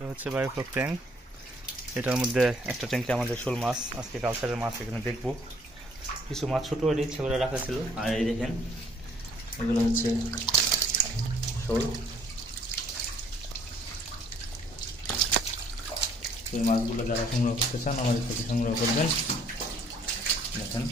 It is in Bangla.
এটা হচ্ছে বায়োফ্লক ট্যাঙ্ক। এটার মধ্যে একটা ট্যাঙ্কে আমাদের শোল মাছ, আজকে কালচারের মাছ এখানে দেখবো। কিছু মাছ ছোটো হয়ে ইচ্ছা করে রাখা ছিল। আর এই দেখেন এগুলো হচ্ছে শোল। এই মাছগুলো যারা সংগ্রহ করতে চান আমাদের থেকে সংগ্রহ করবেন। দেখেন